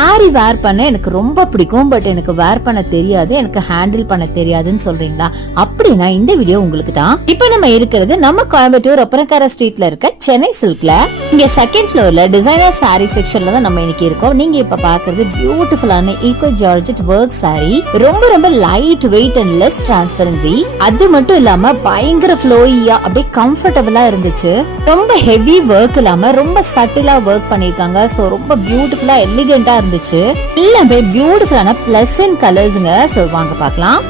Sorry வேர் பண்ண எனக்கு ரொம்ப பிடிக்கும், பட் எனக்கு வேர் பண்ண தெரியாது, எனக்கு ஹேண்டில் பண்ண தெரியாதுன்னு சொல்றீங்களா? அப்படின்னா இந்த வீடியோ உங்களுக்கு தான். இப்ப நம்ம இருக்கிறது நம்ம கோயம்புத்தூர் ஒப்பனக்கார ஸ்ட்ரீட்ல இருக்க சென்னை சில்க்ல. இங்க செகண்ட் ஃப்ளோர்ல டிசைனர் சாரி செக்ஷன்ல தான் நம்ம இன்னைக்கு இருக்கோம். நீங்க இப்ப பாக்குறது பியூட்டிஃபுல்லான ஈகோ ஜார்ஜெட் ஒர்க் சாரி. ரொம்ப ரொம்ப light weight and less transparency. அது மட்டும் இல்லாம பயங்கர ஃப்ளோயியா அப்படியே கம்ஃபர்டபுளா இருந்துச்சு. ரொம்ப ஹெவி ஒர்க் இல்லாம ரொம்ப சட்டிலா ஒர்க் பண்ணிருக்காங்க. சோ ரொம்ப பியூட்டிஃபுல்லா எலிகென்ட்டா இருந்துச்சு. எல்லாமே பியூட்டிஃபுல்லான பிளசன்ட் கலர்ஸ்ங்க. சோ வாங்க பார்க்கலாம்.